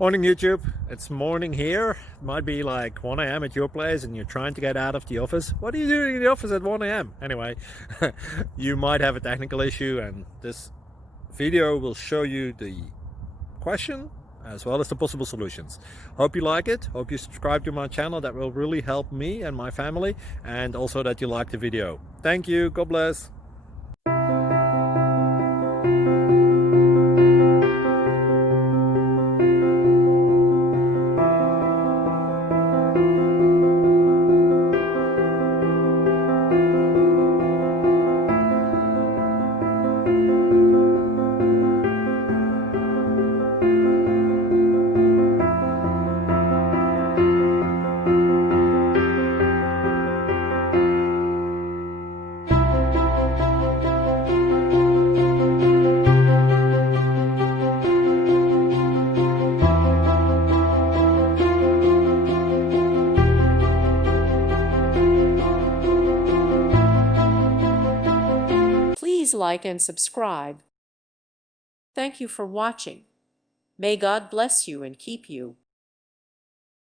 Morning YouTube, it's morning here. It might be like 1 a.m. at your place and you're trying to get out of the office. What are you doing in the office at 1 a.m.? Anyway, you might have a technical issue and this video will show you the question as well as the possible solutions. Hope you like it, hope you subscribe to my channel. That will really help me and my family, and also that you like the video. Thank you, God bless. Please like and subscribe. Thank you for watching. May God bless you and keep you.